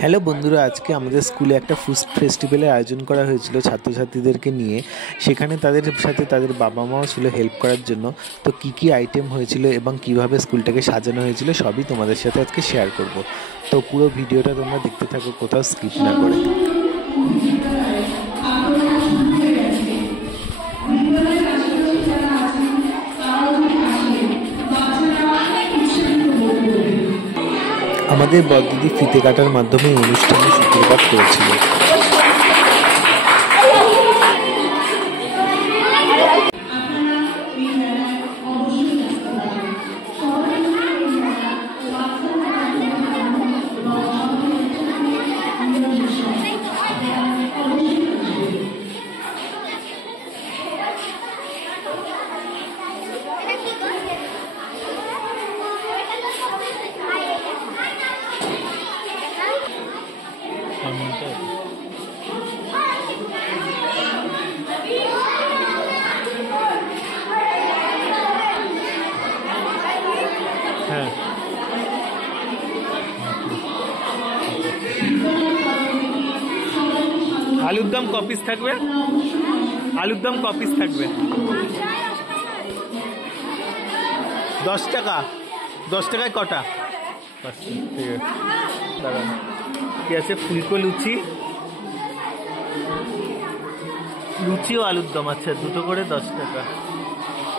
Hello বন্ধুরা, আজকে আমাদের স্কুলে একটা ফুড ফেস্টিভ্যালের আয়োজন করা হয়েছিল ছাত্রছাত্রীদেরকে নিয়ে। সেখানে তাদের সাথে তাদের বাবা মাও ছিল হেল্প করার জন্য। তো কী কী আইটেম হয়েছিল এবং কিভাবে স্কুলটাকে সাজানো হয়েছিল সবই তোমাদের সাথে আজকে শেয়ার করব। তো পুরো ভিডিওটা তোমরা দেখতে থাকো, কোথাও স্কিপ না করে। আমাদের বড়দিদি ফিতে কাটার মাধ্যমে অনুষ্ঠানে সূত্রপাত করেছিল। হ্যাঁ, আলুর দম কপিস থাকবে, আলুর দম কপিস থাকবে 10 টাকা। 10 টাকায় কটা? ঠিক আছে, দাঁড়ান। কি আছে? ফুলকো লুচি, লুচি ও আলুর দম। আচ্ছা, দুটো করে 10 টাকা।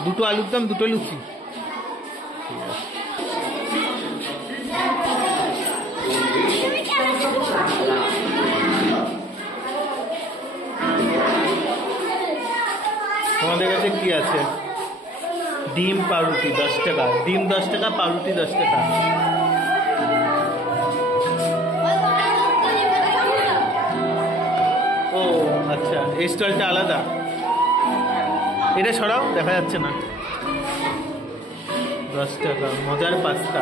দুটো আলুর দম, দুটো লুচি। ঠিক আছে। তোমাদের কাছে কি আছে? ডিম পাউরুটি 10 টাকা, ডিম 10 টাকা, পাউরুটি 10 টাকা। ও আচ্ছা, এই স্টলটা আলাদা। এটা সরাও, দেখা যাচ্ছে না। 10 টাকা মজার পাস্তা।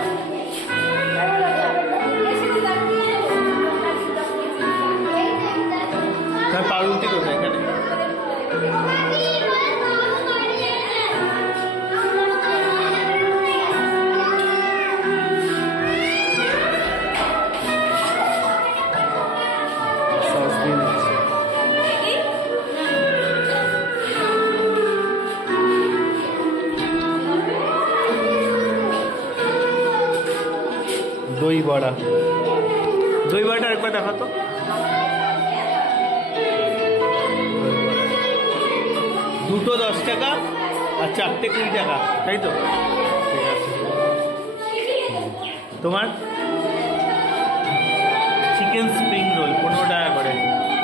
পাউরুটি কোথায় এখানে? দই বড়া, দই বড়াটা একবার দেখাতো। দুটো 10 টাকা আর চারটে 20 টাকা, তাই তো? ঠিক আছে। তোমার চিকেন স্প্রিং রোল 15 টাকা করে।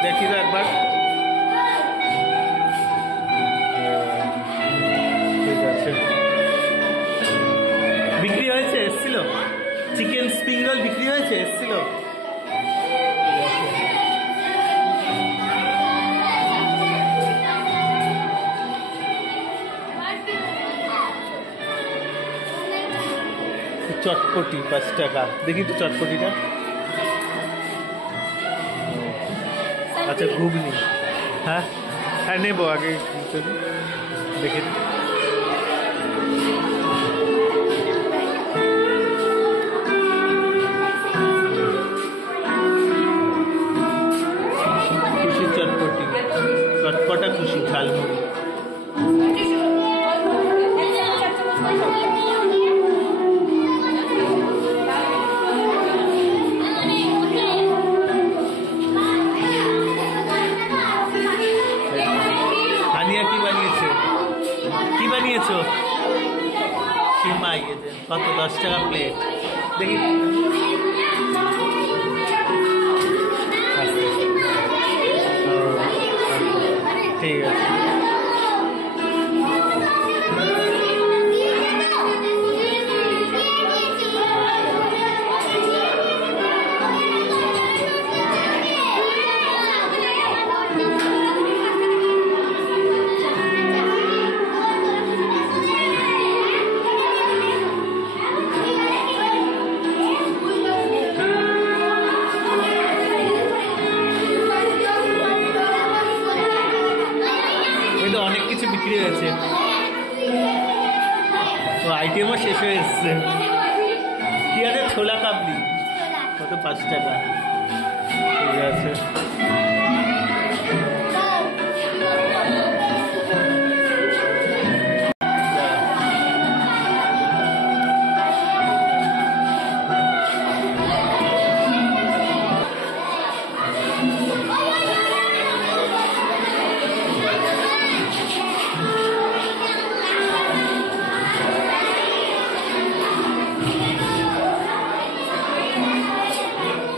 দেখি তো একবার। ঠিক আছে, বিক্রি হয়েছে, এসছিল। চিকেন স্প্রিং রোল বিক্রি হয়েছে, এসছিল। চটপটি 5 টাকা। দেখি তো চটপটিটা। আচ্ছা, ঘুগনি। হ্যাঁ হ্যাঁ, নেবো আগে দেখে। খুশি চটপটি, চটপটা খুশি ঝালমুড়ি। কি বানিয়েছো? সিমাই। কত? 10 টাকা প্লেট। দেখি। ঠিক আছে। অনেক কিছু বিক্রি হয়েছে, তো আইটেমও শেষ হয়ে এসছে। কি আছে? ছোলা কাবলি। কত 5 টাকা ঠিক আছে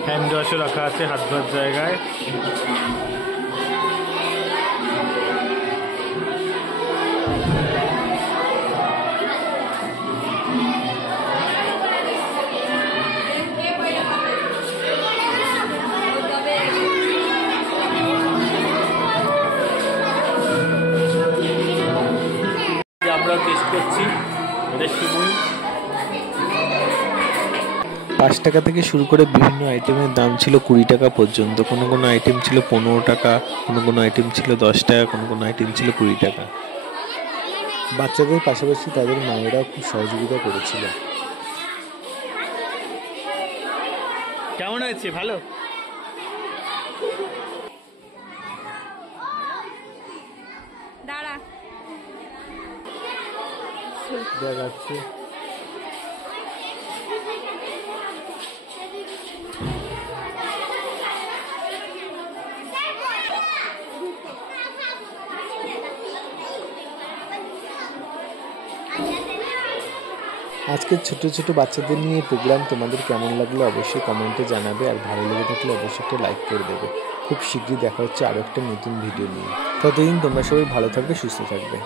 হ্যান্ড ওয়াশও রাখা আছে হাত ধোয়ার জায়গায় আমরা টেস্ট করছি এটা শিমুই 5 টাকা থেকে শুরু করে বিভিন্ন আইটেমের দাম ছিল 20 টাকা পর্যন্ত কোনো কোনো আইটেম ছিল 15 টাকা কোনো কোনো আইটেম ছিল 10 টাকা কোনো কোনো আইটেম ছিল 20 টাকা বাচ্চাদের পাশাপাশি তাদের মায়েরাও খুব সহযোগিতা করেছিল কেমন হয়েছে ভালো দাঁড়া দেখাচ্ছি আজকের ছোট ছোট বাচ্চাদের নিয়ে প্রোগ্রাম তোমাদের কেমন লাগলো অবশ্যই কমেন্টে জানাবে আর ভালো লেগে থাকলে অবশ্যই একটা লাইক করে দেবে খুব শীঘ্রই দেখা হচ্ছে আরও একটা নতুন ভিডিও নিয়ে ততদিন তোমরা সবাই ভালো থাকবে সুস্থ থাকবে